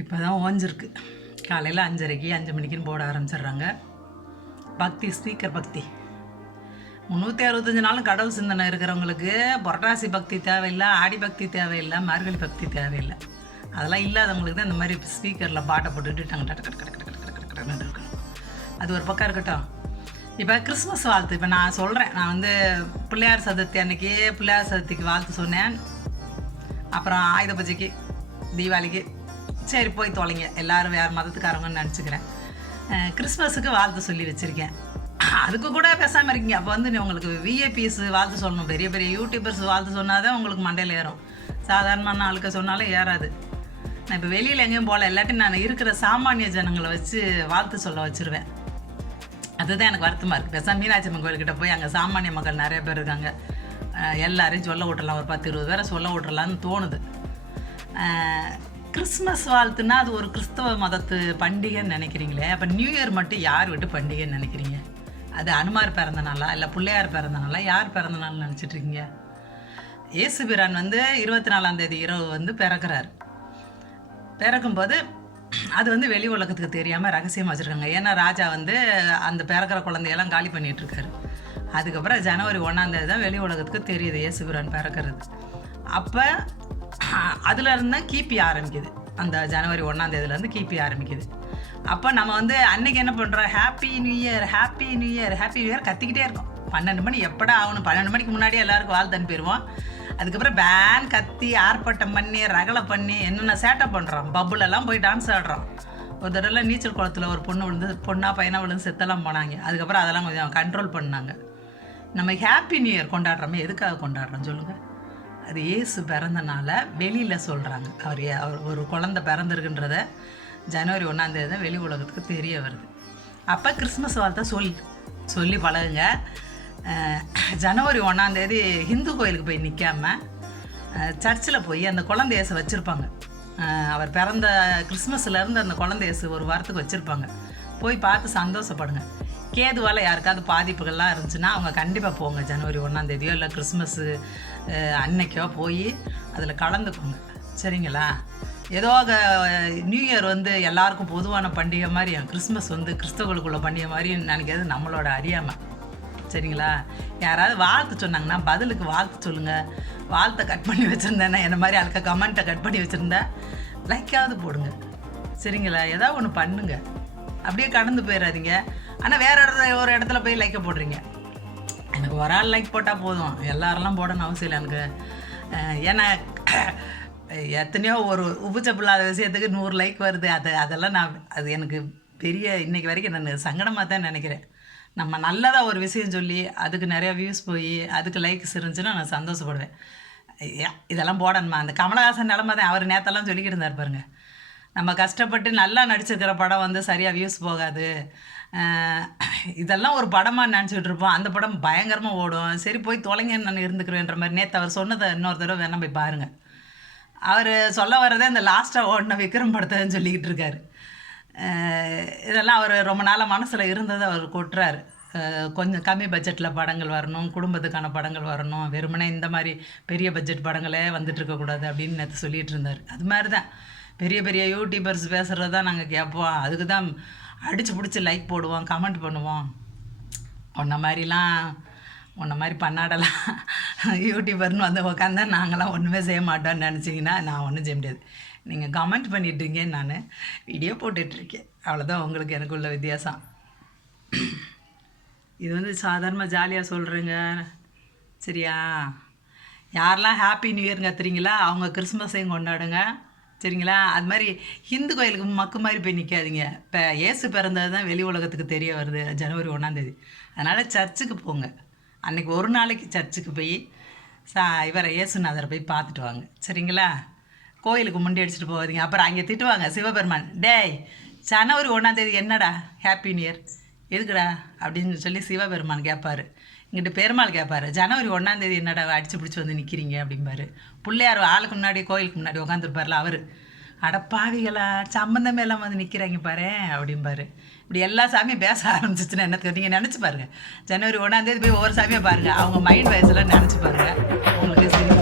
இப்போ தான் ஓஞ்சிருக்கு காலையில் அஞ்சரைக்கு அஞ்சு மணிக்குன்னு போட ஆரம்பிச்சிடுறாங்க பக்தி ஸ்பீக்கர் பக்தி முந்நூற்றி அறுபத்தஞ்சு நாளும் கடவுள் சிந்தனை இருக்கிறவங்களுக்கு புரட்டாசி பக்தி தேவையில்லை ஆடி பக்தி தேவையில்லை மார்கழி பக்தி தேவையில்லை அதெல்லாம் இல்லாதவங்களுக்கு தான் இந்த மாதிரி ஸ்பீக்கரில் பாட்டை போட்டுட்டு டக்கு அது ஒரு பக்கம் இருக்கட்டும் இப்போ கிறிஸ்மஸ் வாழ்த்து இப்போ நான் சொல்கிறேன் நான் வந்து பிள்ளையார் சதுர்த்தி அன்னைக்கு பிள்ளையார் சதுர்த்திக்கு வாழ்த்து சொன்னேன் அப்புறம் ஆயுத பூஜைக்கு தீபாவளிக்கு சரி போய் தொலைங்க. எல்லாரும் வேறு மதத்துக்காரங்கன்னு நினச்சிக்கிறேன். கிறிஸ்மஸுக்கு வாழ்த்து சொல்லி வச்சுருக்கேன். அதுக்கு கூட பேசாமல் இருக்கீங்க. அப்போ வந்து நீ உங்களுக்கு விஏபிஎஸ் வாழ்த்து சொல்லணும். பெரிய பெரிய யூடியூபர்ஸ் வாழ்த்து சொன்னால் தான் உங்களுக்கு மண்டையில் ஏறும். சாதாரணமான ஆளுக்க சொன்னாலும் ஏறாது. நான் இப்போ வெளியில் எங்கேயும் போகல. இல்லாட்டி நான் இருக்கிற சாமானிய ஜனங்களை வச்சு வாழ்த்து சொல்ல வச்சுருவேன். அதுதான் எனக்கு வருத்தமாக இருக்குது பேசாம மீனாட்சி அம்மன் கோயில்கிட்ட போய் அங்கே சாமானிய மக்கள் நிறைய பேர் இருக்காங்க. எல்லாரையும் சொல்ல விட்டுறலாம். ஒரு பத்து இருபது பேரை சொல்ல விட்டுறலான்னு தோணுது. கிறிஸ்மஸ் வாழ்த்துனா அது ஒரு கிறிஸ்தவ மதத்து பண்டிகைன்னு நினைக்கிறீங்களே? அப்போ நியூ இயர் மட்டும் யார் விட்டு பண்டிகைன்னு நினைக்கிறீங்க? அது அனுமார் பிறந்த நாளா? இல்லை பிள்ளையார் பிறந்த நாளா? யார் பிறந்த நாள்னு நினச்சிட்ருக்கீங்க இயேசு பிரான் வந்து இருபத்தி நாலாம் தேதி இரவு வந்து பிறக்கிறார். பிறக்கும்போது அது வந்து வெளி உலகத்துக்கு தெரியாமல் ரகசியமாக வச்சுருக்காங்க. ஏன்னா ராஜா வந்து அந்த பிறக்கிற குழந்தையெல்லாம் காலி பண்ணிகிட்ருக்காரு அதுக்கப்புறம் ஜனவரி ஒன்றாந்தேதி தான் வெளி உலகத்துக்கு தெரியுது இயேசுபிரான் பிறக்கிறது. அப்போ அதுல இருந்து கிபி ஆரம்பிக்குது. அந்த ஜனவரி ஒன்றாந்தேதிலேருந்து கிபி ஆரம்பிக்குது. அப்போ நம்ம வந்து அன்னைக்கு என்ன பண்ணுறோம் happy new year happy new year happy new year கத்திக்கிட்டே இருக்கோம். பன்னெண்டு மணி எப்படா ஆகணும்? பன்னெண்டு மணிக்கு முன்னாடி எல்லாருக்கும் வாழ்த்து அனுப்பிடுவோம். அதுக்கப்புறம் பேன் கத்தி ஆர்ப்பாட்டம் பண்ணி ரகலை பண்ணி என்னென்ன சேட்டை பண்ணுறோம் பப்புலெல்லாம் போய் டான்ஸ் ஆடுறோம். ஒரு தடவை நீச்சல் குளத்துல ஒரு பொண்ணு விழுந்து பொண்ணாக பையனா விழுந்து செத்தெல்லாம் போனாங்க. அதுக்கப்புறம் அதெல்லாம் கொஞ்சம் கண்ட்ரோல் பண்ணாங்க. நம்ம ஹாப்பி நியூ இயர் கொண்டாடுறோமே எதுக்காக கொண்டாடுறோம் சொல்லுங்கள் அது இயேசு பிறந்தனால வெளியில் சொல்கிறாங்க அவர் அவர் ஒரு குழந்தை பிறந்திருக்குன்றத ஜனவரி ஒன்றாந்தேதி தான் வெளி உலகத்துக்கு தெரிய வருது. அப்போ கிறிஸ்மஸ் வாழ்த்தை சொல்லி சொல்லி பழகுங்க. ஜனவரி ஒன்றாந்தேதி ஹிந்து கோயிலுக்கு போய் நிற்காம சர்ச்சில் போய் அந்த குழந்தை இயேசு வச்சுருப்பாங்க. அவர் பிறந்த கிறிஸ்மஸ்லேருந்து அந்த குழந்தை இயேசு ஒரு வாரத்துக்கு வச்சுருப்பாங்க. போய் பார்த்து சந்தோஷப்படுங்க. கேதுவால் யாருக்காவது பாதிப்புகள்லாம் இருந்துச்சுன்னா அவங்க கண்டிப்பாக போங்க. ஜனவரி ஒன்றாந்தேதியோ இல்லை கிறிஸ்மஸ்ஸு அன்னைக்கோ போய் அதில் கலந்துக்கோங்க. சரிங்களா? ஏதோ நியூ இயர் வந்து எல்லாருக்கும் பொதுவான பண்டிகை மாதிரி கிறிஸ்மஸ் வந்து கிறிஸ்தவர்களுக்குள்ள பண்டிகை மாதிரி நினைக்கிறது நம்மளோட அறியாமை. சரிங்களா? யாராவது வாழ்த்து சொன்னாங்கன்னா பதிலுக்கு வாழ்த்து சொல்லுங்கள் வாழ்த்தை கட் பண்ணி வச்சுருந்தேன்னா என்ன மாதிரி அதுக்கு கமெண்ட்டை கட் பண்ணி வச்சுருந்தா லைக்காவது போடுங்க. சரிங்களா? ஏதாவது ஒன்று பண்ணுங்க. அப்படியே கடந்து போயிடாதீங்க ஆனால் வேறு இடத்துல ஒரு இடத்துல போய் லைக்கை போடுறீங்க. எனக்கு ஒரு ஆள் லைக் போட்டால் போதும். எல்லாரெல்லாம் போடணும்னு அவசியம் இல்லை எனக்கு. ஏன்னா எத்தனையோ ஒரு உபச்சப்பில்லாத விஷயத்துக்கு நூறு லைக் வருது. அது அதெல்லாம் நான் அது எனக்கு பெரிய இன்னைக்கு வரைக்கும் நான் சங்கடமாக தான் நினைக்கிறேன். நம்ம நல்லதாக ஒரு விஷயம் சொல்லி அதுக்கு நிறைய வியூஸ் போய் அதுக்கு லைக்ஸ் இருந்துச்சுன்னா நான் சந்தோஷப்படுவேன். இதெல்லாம் போடணுமா? அந்த கமலஹாசன் நிலமை தான் அவர் நேத்தெல்லாம் சொல்லிக்கிட்டு இருந்தார் பாருங்கள் நம்ம கஷ்டப்பட்டு நல்லா நடிச்சிருக்கிற படம் வந்து சரியாக வியூஸ் போகாது. இதெல்லாம் ஒரு படமாக நினச்சிட்டு இருப்போம். அந்த படம் பயங்கரமாக ஓடும். சரி போய் தொலைங்கன்னு நான் இருந்துக்கிறேன்ற மாதிரி நேற்று அவர் சொன்னதை இன்னொரு தடவை வேணா போய் பாருங்கள் அவர் சொல்ல வர்றதே இந்த லாஸ்ட்டாக ஓடின விக்ரம் படத்தைன்னு சொல்லிக்கிட்டு இருக்காரு. இதெல்லாம் அவர் ரொம்ப நாளாக மனசில் இருந்ததை அவர் கொட்டுறாரு. கொஞ்சம் கம்மி பட்ஜெட்டில் படங்கள் வரணும் குடும்பத்துக்கான படங்கள் வரணும். வெறுமனே இந்த மாதிரி பெரிய பட்ஜெட் படங்களே வந்துட்டு இருக்கக்கூடாது அப்படின்னு நேற்று சொல்லிகிட்டு இருந்தார். அது மாதிரி தான் பெரிய பெரிய யூடியூபர்ஸ் பேசுகிறது தான் நாங்கள் கேட்போம் அதுக்கு தான் அடித்து பிடிச்சி லைக் போடுவோம் கமெண்ட் பண்ணுவோம். உன்ன மாதிரிலாம் உன்ன மாதிரி பண்ணாடலாம். யூடியூபர்னு வந்து உட்காந்தா நாங்களாம் ஒன்றுமே செய்ய மாட்டோம்னு நினச்சிங்கன்னா நான் ஒன்றும் செய்ய முடியாது. நீங்கள் கமெண்ட் பண்ணிட்டுருக்கேன் நான். வீடியோ போட்டுட்ருக்கேன் அவ்வளோதான் உங்களுக்கு எனக்குள்ள வித்தியாசம். இது வந்து சாதாரணமாக ஜாலியாக சொல்கிறேங்க சரியா? யாரெல்லாம் ஹாப்பி நியூ இயர் கத்துறீங்களா? அவங்க கிறிஸ்மஸையும் கொண்டாடுங்க. சரிங்களா? அது மாதிரி ஹிந்து கோயிலுக்கு மக்கு மாதிரி போய் நிற்காதீங்க இப்போ இயேசு பிறந்தது தான் வெளி உலகத்துக்கு தெரிய வருது ஜனவரி ஒன்றாந்தேதி அதனால் சர்ச்சுக்கு போங்க. அன்னைக்கு ஒரு நாளைக்கு சர்ச்சுக்கு போய் சா இவரை இயேசுநாதரை போய் பார்த்துட்டு வாங்க. சரிங்களா? கோயிலுக்கு முண்டி அடிச்சுட்டு போகாதீங்க. அப்புறம் அங்கே திட்டுவாங்க சிவபெருமான் டேய் ஜனவரி ஒன்றாந்தேதி என்னடா? ஹாப்பி நியர் எதுக்குடா? அப்படின்னு சொல்லி சிவபெருமான் கேட்பாரு. இங்கிட்ட பெருமாள் கேட்பாரு ஜனவரி ஒன்றாந்தேதி என்னடா அடிச்சு பிடிச்சி வந்து நிற்கிறீங்க அப்படிம்பாரு. பிள்ளையார் ஆளுக்கு முன்னாடி கோயிலுக்கு முன்னாடி உட்காந்துருப்பார்ல அவர். அடப்பாவிகளா சம்மந்தமே எல்லாம் வந்து நிற்கிறாங்க பாரு அப்படிம்பாரு. இப்படி எல்லா சாமியும் பேச ஆரம்பிச்சிச்சுன்னா என்ன நீங்கள் நினச்சி பாருங்க. ஜனவரி ஒன்றாந்தேதி போய் ஒவ்வொரு சாமியை பாருங்கள் அவங்க மைண்ட் வயசில் நினச்சி பாருங்க. உங்களுக்கு